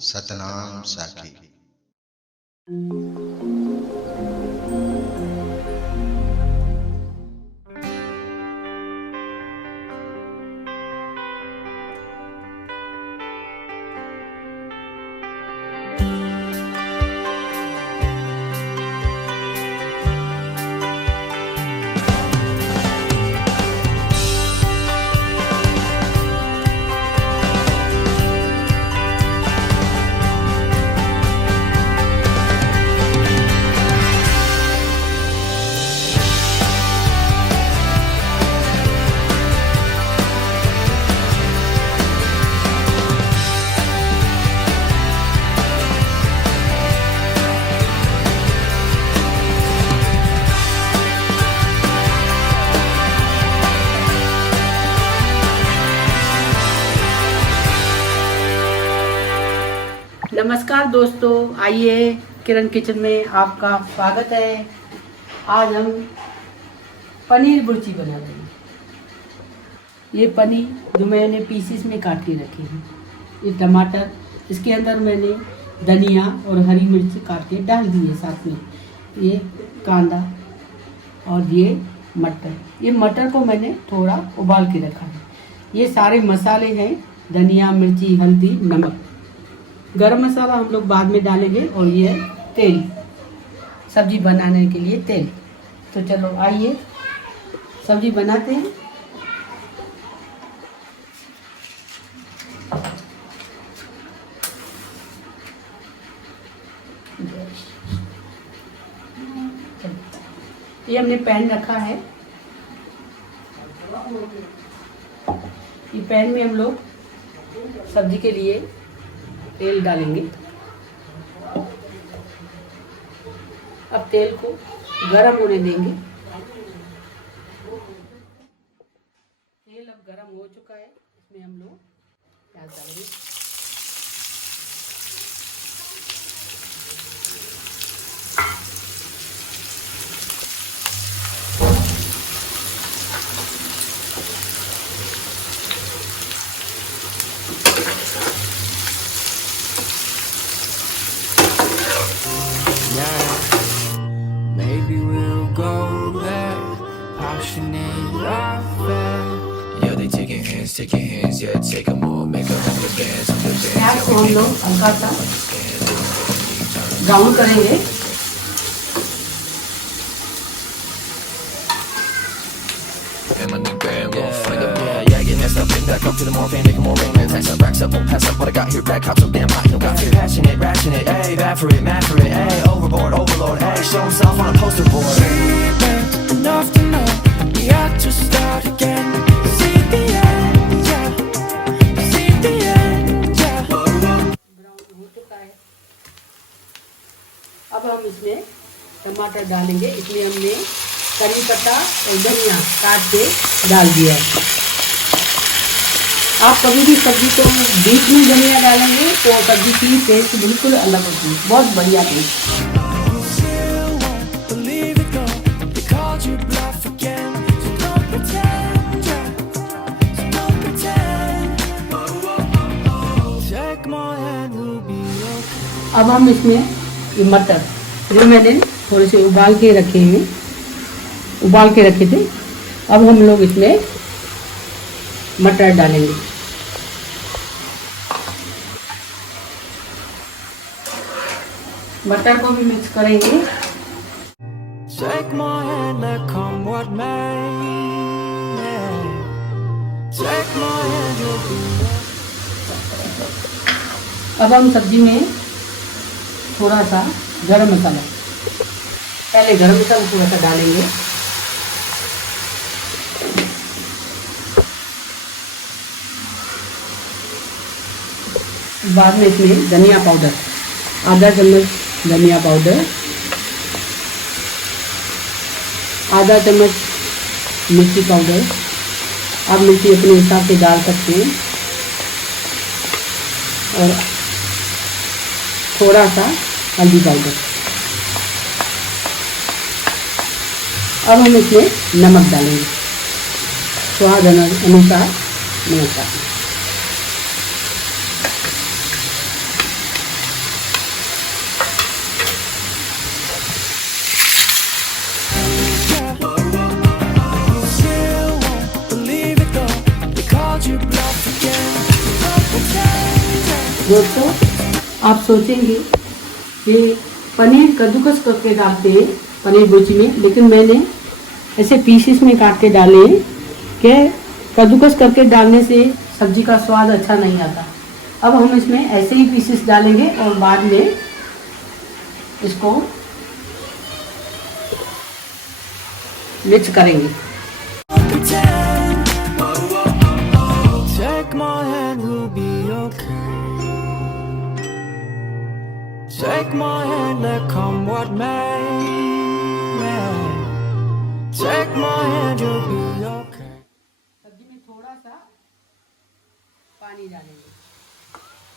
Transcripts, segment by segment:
सतनाम साखी। नमस्कार दोस्तों, आइए किरण किचन में आपका स्वागत है। आज हम पनीर भुर्जी बना रहे हैं। ये पनीर जो मैंने पीसेस में काट के रखे हैं, ये टमाटर, इसके अंदर मैंने धनिया और हरी मिर्च काट के डाल दिए, साथ में ये कांदा और ये मटर। ये मटर को मैंने थोड़ा उबाल के रखा है। ये सारे मसाले हैं, धनिया, मिर्ची, हल्दी, नमक। गरम मसाला हम लोग बाद में डालेंगे। और ये तेल, सब्जी बनाने के लिए तेल। तो चलो आइए सब्जी बनाते हैं। ये हमने पैन रखा है। ये पैन में हम लोग सब्जी के लिए तेल डालेंगे। अब तेल को गरम होने देंगे। तेल अब गरम हो चुका है, इसमें हम लोग प्याज डालेंगे। Maybe we'll go there, passionate affair. Yeah, they taking hands, yeah, take 'em all, make 'em on the bands, प्याज को हम लोग हल्का सा ब्राउन करेंगे। And my new band will find a yeah, get messed up, back up to the more fame, make 'em more rain, man, tax up, racks up, won't pass up what I got here, back hot, so damn hot, no got fear, passionate, rationate, ayy, bad for it, mad for it, ayy, overboard, overload, ayy, show himself on a poster board. Sleeping enough to know we had to start again, see the end, yeah, see the end, yeah. Brown हो चुका है। अब हम इसमें टमाटर डालेंगे। इसलिए हमने करी पत्ता और धनिया काट के डाल दिया है। आप कभी भी सब्जी को बीच में धनिया डालेंगे तो सब्जी की टेस्ट बिल्कुल अलग होती है, बहुत बढ़िया टेस्ट। अब हम इसमें ये मटर जो मैंने थोड़े से उबाल के रखे थे, अब हम लोग इसमें मटर डालेंगे। मटर को भी मिक्स करेंगे। Take my hand, let come what may. Take my hand, you'll be अब हम सब्जी में थोड़ा सा गरम मसाला, पहले गरम मसाला थोड़ा सा डालेंगे। बाद में इसमें धनिया पाउडर, आधा चम्मच धनिया पाउडर, आधा चम्मच मिर्ची पाउडर। आप मिर्ची अपने हिसाब से डाल सकते हैं। और थोड़ा सा हल्दी पाउडर। अब हम इसमें नमक डालेंगे, स्वाद अनुसार नमक डालेंगे। दोस्तों, आप सोचेंगे कि पनीर कद्दूकस करके डालते हैं पनीर भुर्जी में, लेकिन मैंने ऐसे पीसेस में काट के डाले हैं कि कद्दूकस करके डालने से सब्जी का स्वाद अच्छा नहीं आता। अब हम इसमें ऐसे ही पीसेस डालेंगे और बाद में इसको मिक्स करेंगे। Take my hand, we'll be okay. Take my hand, let come what may. Take my hand, you'll be okay. सब्जी में थोड़ा सा पानी डालेंगे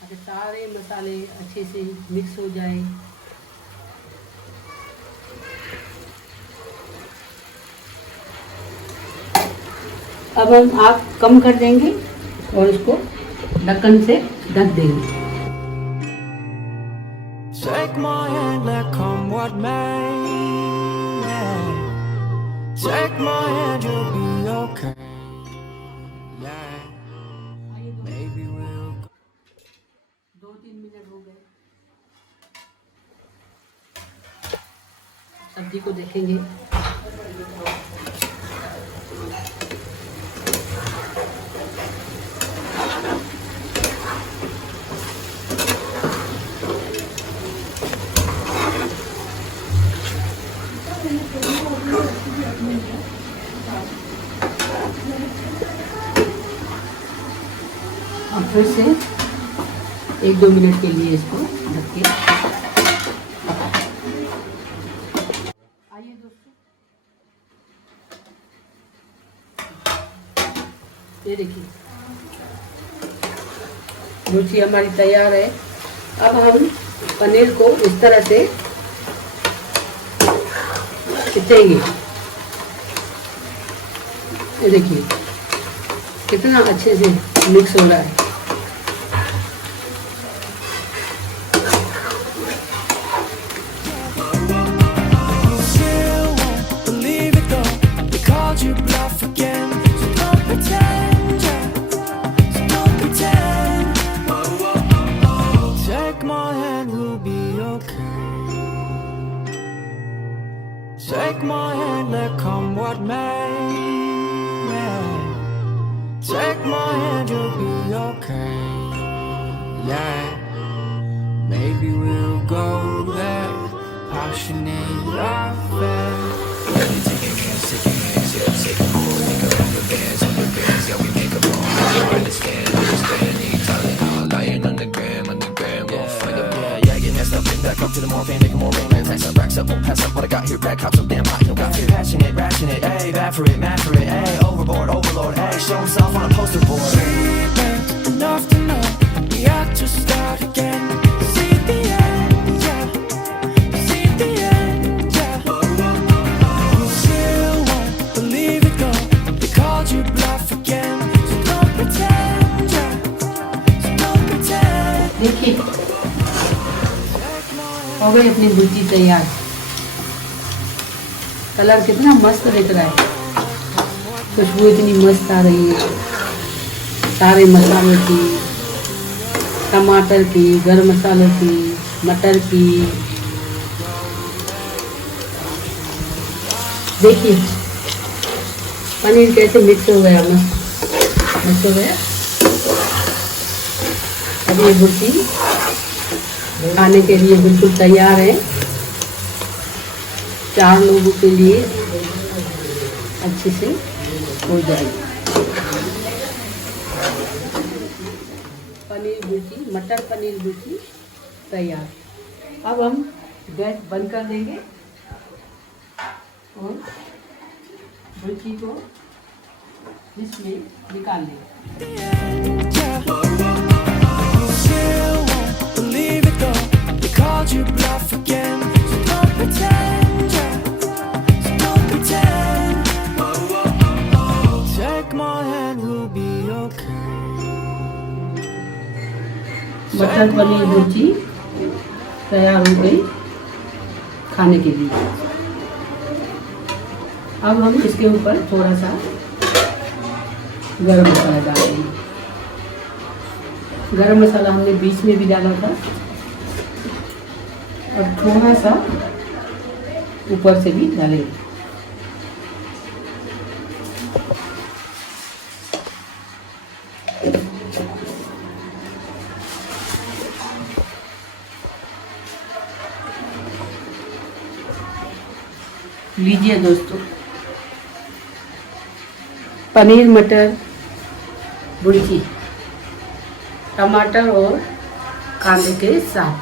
ताकि सारे मसाले अच्छे से मिक्स हो जाए। अब हम आग कम कर देंगे और इसको ढक्कन से ढक देंगे। Take my hand, let come what may. Take my hand, you'll be okay. Yeah, maybe we'll go. 2-3 minute हो गए, सब्जी को देखेंगे। अब फिर से 1-2 मिनट के लिए इसको ढक के आइए दोस्तों, ये देखिए भुर्जी हमारी तैयार है। अब हम पनीर को इस तरह से खींचेंगे। ये देखिए कितना अच्छे से मिक्स हो रहा है। Take my hand, let come what may. Take my hand, you'll be okay. Yeah, maybe we'll go there. Passionate affair. Taking hands, taking hands, yeah, taking more. Think of the bands, yeah, we make a wrong. Understand, need talent, all lying on the gram, we'll find a ball. Yeah, get messed up, back up to the morphine, making more rain, man, tax up, racks up, won't pass up what I got here, back up so damn hot, no got fear, passionate, rationate, ayy, bad for it, mad for it, ayy, overboard, overload, ayy, show himself on a poster board. Sleeping enough to know we have to start again. See the end, yeah, see the end, yeah. You still won't believe it, though, they called you bluff again. So don't pretend, yeah, so don't pretend. देखिए हो गई अपनी भुर्जी तैयार। Colour कितना मस्त दिख रहा है, खुशबू इतनी मस्त आ रही है सारे मसालों की, टमाटर की, गरम मसालों की, मटर की। देखिए पनीर कैसे मिक्स हो गया, मस्त मिक्स हो गया। अब ये भुर्जी खाने के लिए बिल्कुल तैयार है। 4 लोगों के लिए अच्छे से हो जाएगी पनीर भुर्जी, मटर पनीर भुर्जी तैयार। अब हम गैस बंद कर देंगे और भुर्जी को इसमें निकाल देंगे। You bluff again, so don't pretend, yeah, so don't pretend. Take my hand, we'll be okay. मटर पनीर भुर्जी तैयार हो गई खाने के लिए। अब हम इसके ऊपर थोड़ा सा गरम मसाला डाल देंगे। गरम मसाला हमने बीच में भी डाला था और थोड़ा सा ऊपर से भी डालेंगे। लीजिए दोस्तों, पनीर मटर भुर्जी टमाटर और कांदे के साथ,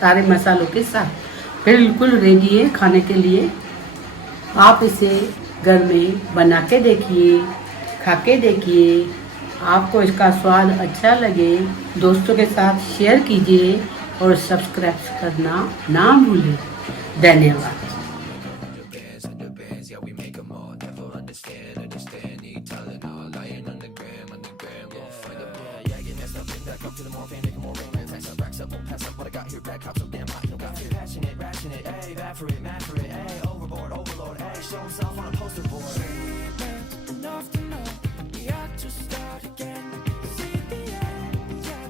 सारे मसालों के साथ बिल्कुल रेडी है खाने के लिए। आप इसे घर में बना के देखिए, खा के देखिए। आपको इसका स्वाद अच्छा लगे दोस्तों के साथ शेयर कीजिए और सब्सक्राइब करना ना भूलें। धन्यवाद। Up to the more fame, making more rain, tax up, racks up, won't pass up what I got here, back up so damn hot, you don't got fear, passionate, rationate, ayy, bad for it, mad for it, ayy, overboard, overload, ayy, show himself on a poster board. Sleeping enough to know we had to start again. See the end, yeah.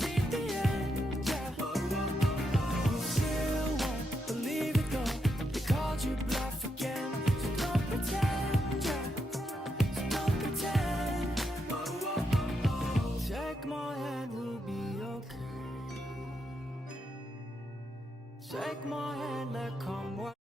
See the end, yeah. You still won't believe it though. They called you bluff again. So don't pretend, yeah. So don't pretend. Take my hand, we'll be okay. Take my hand, let come what